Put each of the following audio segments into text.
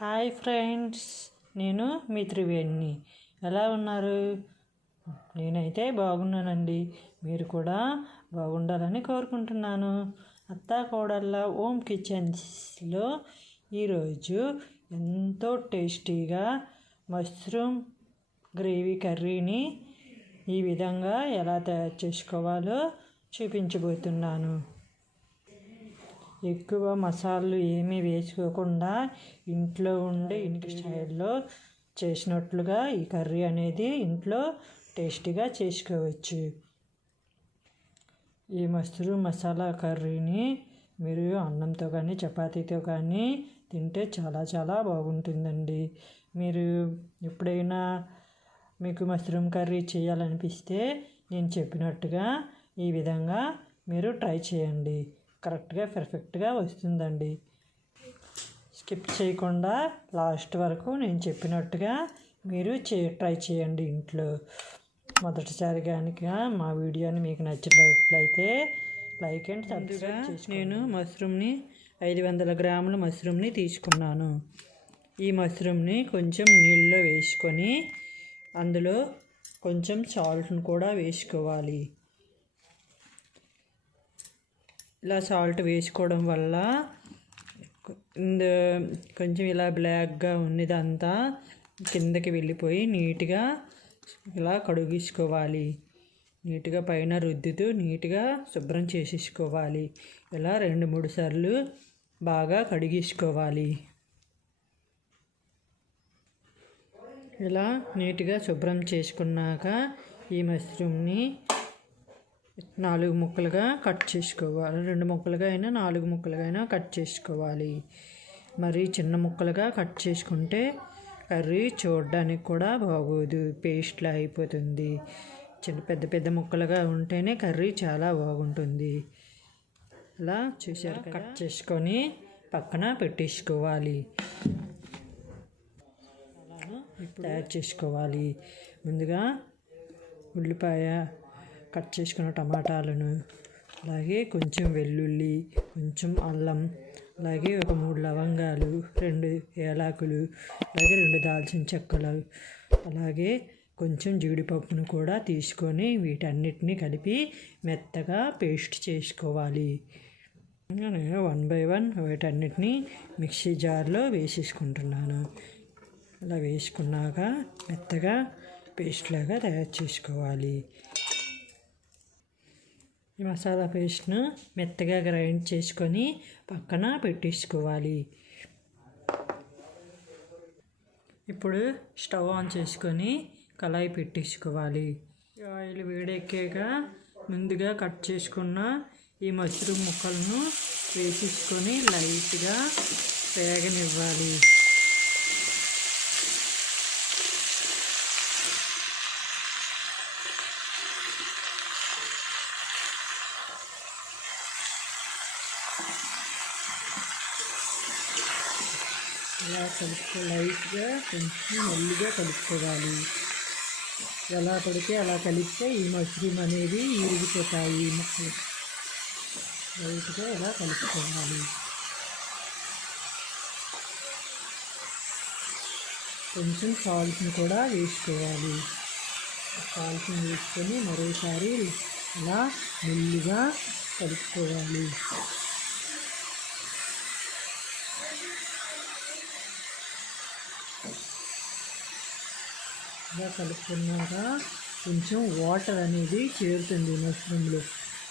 Hi friends, నేను మీ త్రివేణిని. ఎలా ఉన్నారు? నేనైతే బాగున్నానండి. మీరు కూడా బాగుండాలని కోరుకుంటున్నాను. అత్తా కోడళ్ళ ఓమ్ కిచెన్స్లో ఈరోజు ఎంతో టేస్టీగా మష్రూమ్ గ్రేవీ కర్రీని ఈ విధంగా ఎలా తయారు చేసుకోవాలో చూపించబోతున్నాను. ఎక్కువ మసాలాలు ఏమీ వేసుకోకుండా ఇంట్లో ఉండే ఇంటి స్టైల్లో చేసినట్లుగా ఈ కర్రీ అనేది ఇంట్లో టేస్టీగా చేసుకోవచ్చు. ఈ మష్రూమ్ మసాలా కర్రీని మీరు అన్నంతో కానీ చపాతీతో కానీ తింటే చాలా చాలా బాగుంటుందండి. మీరు ఎప్పుడైనా మీకు మష్రూమ్ కర్రీ చేయాలనిపిస్తే నేను చెప్పినట్టుగా ఈ విధంగా మీరు ట్రై చేయండి. కరెక్ట్గా పర్ఫెక్ట్గా వస్తుందండి. స్కిప్ చేయకుండా లాస్ట్ వరకు నేను చెప్పినట్టుగా మీరు ట్రై చేయండి ఇంట్లో. మొదటిసారి కనుక మా వీడియోని మీకు నచ్చినట్లయితే లైక్ అండ్ సబ్స్క్రైబ్ చేసుకోండి. నేను మష్రూమ్ని 500 గ్రాముల మష్రూమ్ని తీసుకున్నాను. ఈ మష్రూమ్ని కొంచెం నీళ్ళలో వేసుకొని అందులో కొంచెం సాల్ట్ని కూడా వేసుకోవాలి. ఇలా సాల్ట్ వేసుకోవడం వల్ల కొంచెం ఇలా బ్లాక్గా ఉన్నదంతా కిందకి వెళ్ళిపోయి నీట్గా ఇలా కడుగేసుకోవాలి. నీట్గా పైన రుద్దుతూ నీట్గా శుభ్రం చేసేసుకోవాలి. ఇలా 2-3 సార్లు బాగా కడిగేసుకోవాలి. ఇలా నీట్గా శుభ్రం చేసుకున్నాక ఈ మష్రూమ్ని 4 ముక్కలుగా కట్ చేసుకోవాలి. 2 ముక్కలుగా అయినా 4 ముక్కలుగా అయినా కట్ చేసుకోవాలి. మరి చిన్న ముక్కలుగా కట్ చేసుకుంటే కర్రీ చూడడానికి కూడా బాగోదు, పేస్ట్లా అయిపోతుంది. పెద్ద పెద్ద ముక్కలుగా ఉంటేనే కర్రీ చాలా బాగుంటుంది. ఇలా చూసారు, కట్ చేసుకొని పక్కన పెట్టేసుకోవాలి. తయారు చేసుకోవాలి. ముందుగా ఉల్లిపాయ, కట్ చేసుకున్న టమాటాలను, అలాగే కొంచెం వెల్లుల్లి, కొంచెం అల్లం, అలాగే ఒక 3 లవంగాలు, 2 ఏలాకులు, అలాగే 2 దాల్చిన చెక్కలు, అలాగే కొంచెం జీడిపప్పును కూడా తీసుకొని వీటన్నిటిని కలిపి మెత్తగా పేస్ట్ చేసుకోవాలి. నేను 1 by 1 వీటన్నిటిని మిక్సీ జార్లో వేసేసుకుంటున్నాను. అలా వేసుకున్నాక మెత్తగా పేస్ట్ లాగా తయారు చేసుకోవాలి. ఈ మసాలా పేస్ట్ను మెత్తగా గ్రైండ్ చేసుకొని పక్కన పెట్టేసుకోవాలి. ఇప్పుడు స్టవ్ ఆన్ చేసుకొని కళాయి పెట్టేసుకోవాలి. ఆయిల్ వేడెక్కాక ముందుగా కట్ చేసుకున్న ఈ మష్రూమ్ ముక్కలను వేసేసుకొని లైట్గా వేగనివ్వాలి. ఇలా లైట్గా కొంచెం మెల్లిగా కలుపుకోవాలి. ఎలా పడితే అలా కలిపితే ఈ మష్రూమ్ అనేది ఇరిగిపోతాయి. ముక్కలు లైట్గా ఇలా కలుపుకోవాలి. కొంచెం సాల్ట్ని కూడా వేసుకోవాలి. సాల్ట్ని వేసుకొని మరోసారి ఇలా మెల్లిగా కలుపుకోవాలి. ఇలా కలుపుకున్నాక కొంచెం వాటర్ అనేది చేరుతుంది మష్రూమ్లో.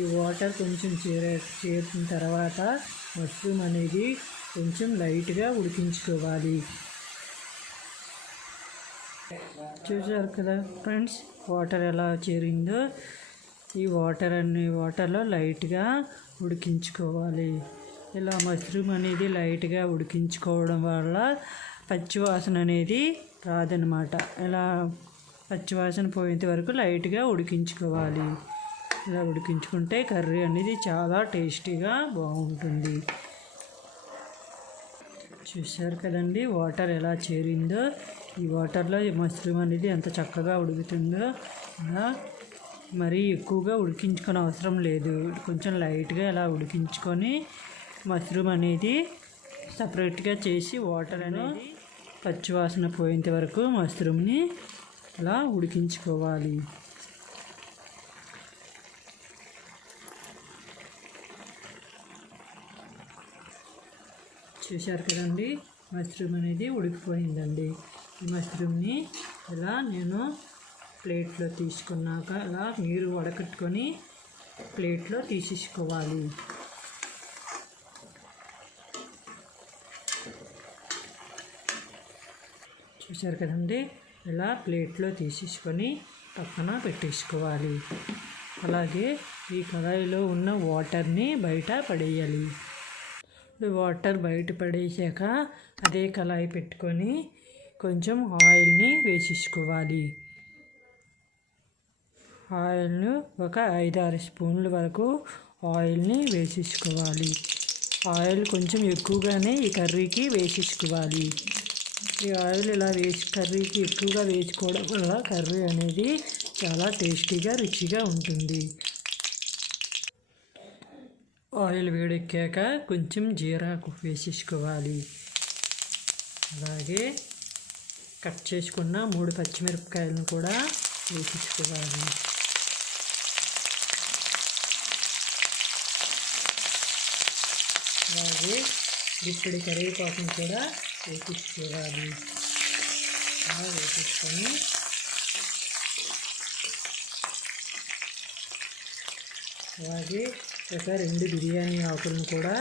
ఈ వాటర్ కొంచెం చేరిన తర్వాత మష్రూమ్ అనేది కొంచెం లైట్గా ఉడికించుకోవాలి. చూసారు కదా ఫ్రెండ్స్, వాటర్ ఎలా చేరిందో. ఈ వాటర్లో లైట్గా ఉడికించుకోవాలి. ఇలా మష్రూమ్ అనేది లైట్గా ఉడికించుకోవడం వల్ల పచ్చివాసన అనేది రాదనమాట. ఇలా పచ్చివాసన పోయేంత వరకు లైట్గా ఉడికించుకోవాలి. ఇలా ఉడికించుకుంటే కర్రీ అనేది చాలా టేస్టీగా బాగుంటుంది. చూసారు కదండి వాటర్ ఎలా చేరిందో. ఈ వాటర్లో మష్రూమ్ అనేది ఎంత చక్కగా ఉడుకుతుందో. అలా మరీ ఎక్కువగా ఉడికించుకొని అవసరం లేదు. కొంచెం లైట్గా ఇలా ఉడికించుకొని మష్రూమ్ అనేది సపరేట్గా చేసి వాటర్ అనేది పచ్చివాసన పోయేంత వరకు మష్రూమ్ని అలా ఉడికించుకోవాలి. చూశారు కదండి, మష్రూమ్ అనేది ఉడికిపోయిందండి. ఈ మష్రూమ్ని ఇలా నేను ప్లేట్లో తీసుకున్నాక అలా నీరు వడకట్టుకొని ప్లేట్లో తీసేసుకోవాలి. చూశారు కదండి, ఇలా ప్లేట్లో తీసేసుకొని పక్కన పెట్టేసుకోవాలి. అలాగే ఈ కడాయిలో ఉన్న వాటర్ని బయట పడేయాలి. వాటర్ బయట పడేసాక అదే కళాయి పెట్టుకొని కొంచెం ఆయిల్ని వేసేసుకోవాలి. ఆయిల్ను ఒక 5-6 స్పూన్ల వరకు ఆయిల్ని వేసేసుకోవాలి. ఆయిల్ కొంచెం ఎక్కువగానే ఈ కర్రీకి వేసేసుకోవాలి. ఈ ఆయిల్ ఇలా కర్రీకి ఎక్కువగా వేసుకోవడం వల్ల కర్రీ అనేది చాలా టేస్టీగా రుచిగా ఉంటుంది. ఆయిల్ వేడెక్కాక కొంచెం జీరాకు వేసేసుకోవాలి. అలాగే కట్ చేసుకున్న 3 పచ్చిమిరపకాయలను కూడా వేసేసుకోవాలి. అలాగే ఇప్పుడు కరివేపాకును కూడా వేసేసుకోవాలి. అలా వేసేసుకొని అలాగే ఒక 2 బిర్యానీ ఆకులను కూడా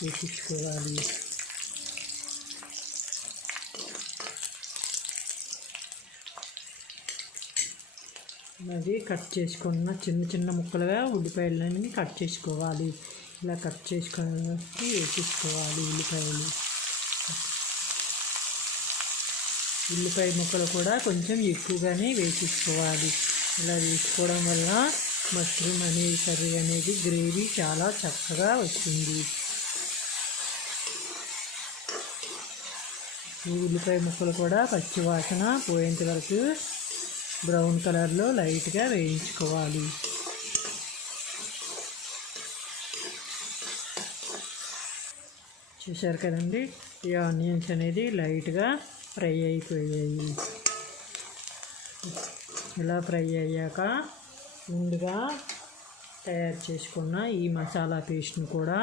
వేసేసుకోవాలి. అలాగే కట్ చేసుకున్న చిన్న ముక్కలుగా ఉల్లిపాయలన్నీ కట్ చేసుకోవాలి. ఇలా కట్ చేసుకొని వేసేసుకోవాలి. ఉల్లిపాయ ముక్కలు కూడా కొంచెం ఎక్కువగానే వేసేసుకోవాలి. ఇలా వేసుకోవడం వల్ల మష్రూమ్ అనేది కర్రీ అనేది గ్రేవీ చాలా చక్కగా వస్తుంది. ఈ ఉల్లిపాయ ముక్కలు కూడా పచ్చి వాసన పోయేంత వరకు బ్రౌన్ కలర్లో లైట్గా వేయించుకోవాలి. చూశారు కదండి, ఈ ఆనియన్స్ అనేది లైట్గా ఫ్రై అయిపోయాయి. ఇలా ఫ్రై అయ్యాక ముందుగా తయారు చేసుకున్న ఈ మసాలా పేస్ట్ని కూడా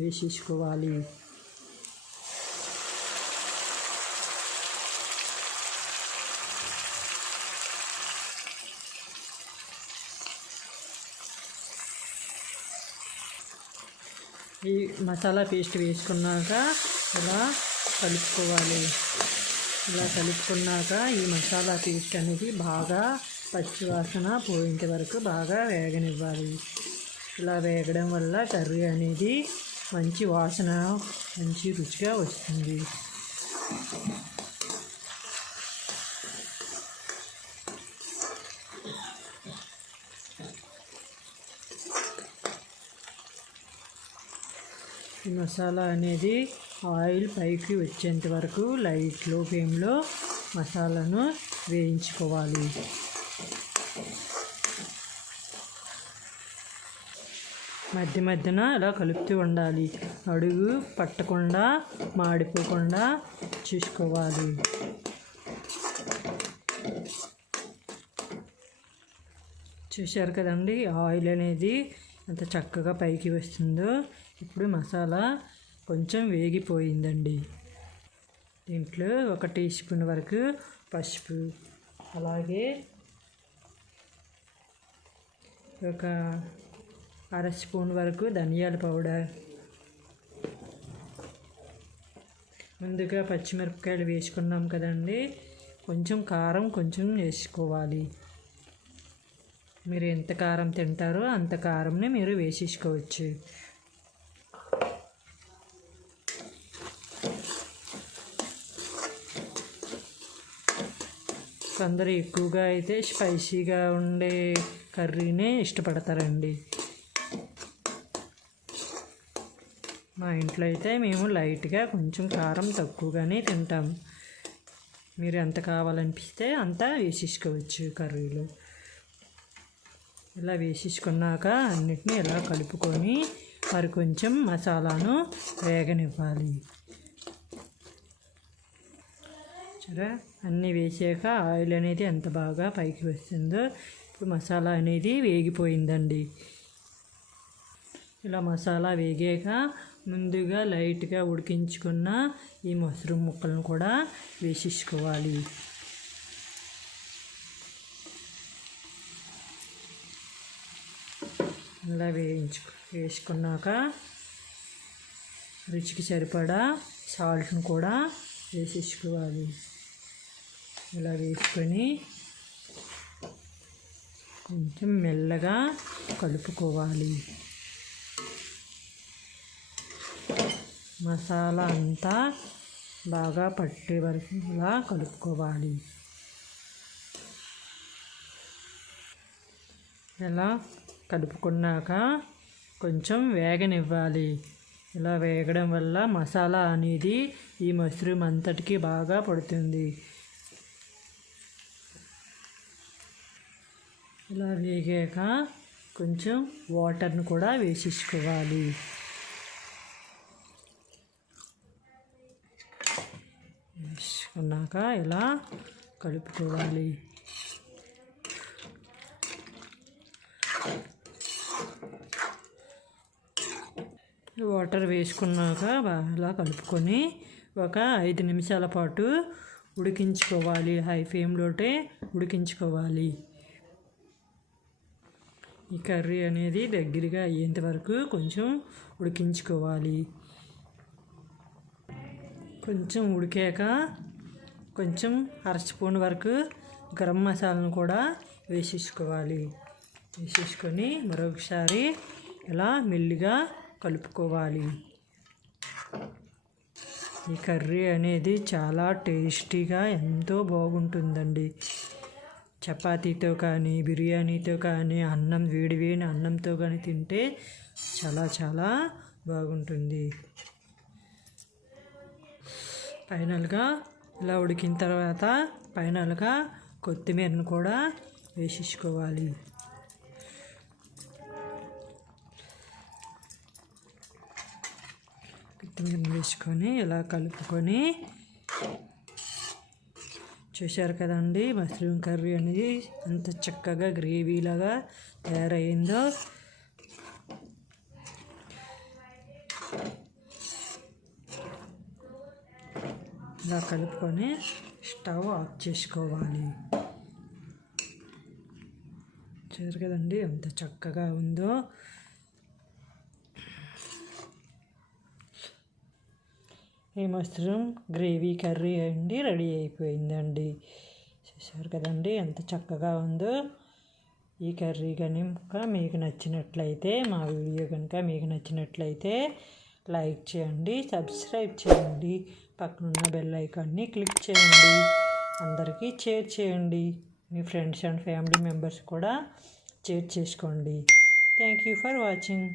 వేసేసుకోవాలి. ఈ మసాలా పేస్ట్ వేసుకున్నాక ఇలా కలుపుకోవాలి. ఇలా కలుపుకున్నాక ఈ మసాలా పేస్ట్ అనేది బాగా పచ్చివాసన పోయేంత వరకు బాగా వేగనివ్వాలి. ఇలా వేగడం వల్ల కర్రీ అనేది మంచి వాసన మంచి రుచిగా వస్తుంది. ఈ మసాలా అనేది ఆయిల్ పైకి వచ్చేంత వరకు లో ఫ్లేమ్లో మసాలాను వేయించుకోవాలి. మధ్యన ఇలా కలుపుతూ ఉండాలి. అడుగు పట్టకుండా మాడిపోకుండా చూసుకోవాలి. చూశారు కదండి, ఆయిల్ అనేది ఎంత చక్కగా పైకి వస్తుందో. ఇప్పుడు మసాలా కొంచెం వేగిపోయిందండి. దీంట్లో 1 టీ స్పూన్ వరకు పసుపు, అలాగే ఒక 1/2 స్పూన్ వరకు ధనియాల పౌడర్, ముందుగా పచ్చిమిరపకాయలు వేసుకున్నాం కదండి, కొంచెం కారం కొంచెం వేసుకోవాలి. మీరు ఎంత కారం తింటారో అంత కారంని మీరు వేసేసుకోవచ్చు. కొందరు ఎక్కువగా అయితే స్పైసీగా ఉండే కర్రీనే ఇష్టపడతారండి. మా ఇంట్లో అయితే మేము లైట్గా కొంచెం కారం తక్కువగానే తింటాము. మీరు ఎంత కావాలనిపిస్తే అంత వేసేసుకోవచ్చు కర్రీలో. ఇలా వేసేసుకున్నాక అన్నిటినీ ఇలా కలుపుకొని మరి కొంచెం మసాలాను వేగనివ్వాలి. సరే అన్నీ వేసాక ఆయిల్ అనేది ఎంత బాగా పైకి వస్తుందో. ఇప్పుడు మసాలా అనేది వేగిపోయిందండి. ఇలా మసాలా వేగాక ముందుగా లైట్గా ఉడికించుకున్న ఈ మష్రూమ్ ముక్కలను కూడా వేసేసుకోవాలి. ఇలా వేసుకున్నాక రుచికి సరిపడా సాల్ట్ను కూడా వేసేసుకోవాలి. ఇలా వేసుకొని కొంచెం మెల్లగా కలుపుకోవాలి. మసాలా అంతా బాగా పట్టే వరకు ఇలా కలుపుకోవాలి. ఇలా కలుపుకున్నాక కొంచెం వేగనివ్వాలి. ఇలా వేగడం వల్ల మసాలా అనేది ఈ మష్రూమ్ అంతటికి బాగా పడుతుంది. ఇలా వేగాక కొంచెం వాటర్ని కూడా వేసేసుకోవాలి. వేసుకున్నాక ఇలా కలుపుకోవాలి. వాటర్ వేసుకున్నాక బాగా కలుపుకొని ఒక 5 నిమిషాల పాటు ఉడికించుకోవాలి. హై ఫ్లేమ్లోనే ఉడికించుకోవాలి. ఈ కర్రీ అనేది దగ్గరగా అయ్యేంత వరకు కొంచెం ఉడికించుకోవాలి. కొంచెం ఉడికాక కొంచెం అర స్పూన్ వరకు గరం మసాలాను కూడా వేసేసుకోవాలి. వేసేసుకొని మరొకసారి ఇలా మెల్లిగా కలుపుకోవాలి. ఈ కర్రీ అనేది చాలా టేస్టీగా ఎంతో బాగుంటుందండి. చపాతీతో కానీ బిర్యానీతో కానీ వేడివేడి అన్నంతో కానీ తింటే చాలా చాలా బాగుంటుంది. ఫైనల్గా ఇలా ఉడికిన తర్వాత ఫైనల్గా కొత్తిమీరను కూడా వేసేసుకోవాలి. కొత్తిమీర వేసుకొని ఇలా కలుపుకొని చూశారు కదండి, మష్రూమ్ కర్రీ అనేది అంత చక్కగా గ్రేవీలాగా తయారైందో. ఇలా కలుపుకొని స్టవ్ ఆఫ్ చేసుకోవాలి. చూశారు కదండి ఎంత చక్కగా ఉందో. ఈ మష్రూమ్ గ్రేవీ కర్రీ అండి రెడీ అయిపోయిందండి. చూశారు కదండి ఎంత చక్కగా ఉందో. ఈ కర్రీ కనుక మీకు నచ్చినట్లయితే, మా వీడియో కనుక మీకు నచ్చినట్లయితే లైక్ చేయండి, సబ్స్క్రైబ్ చేయండి, పక్కనున్న బెల్ ఐకాన్ని క్లిక్ చేయండి, అందరికీ షేర్ చేయండి, మీ ఫ్రెండ్స్ అండ్ ఫ్యామిలీ మెంబర్స్ కూడా షేర్ చేసుకోండి. Thank you for watching.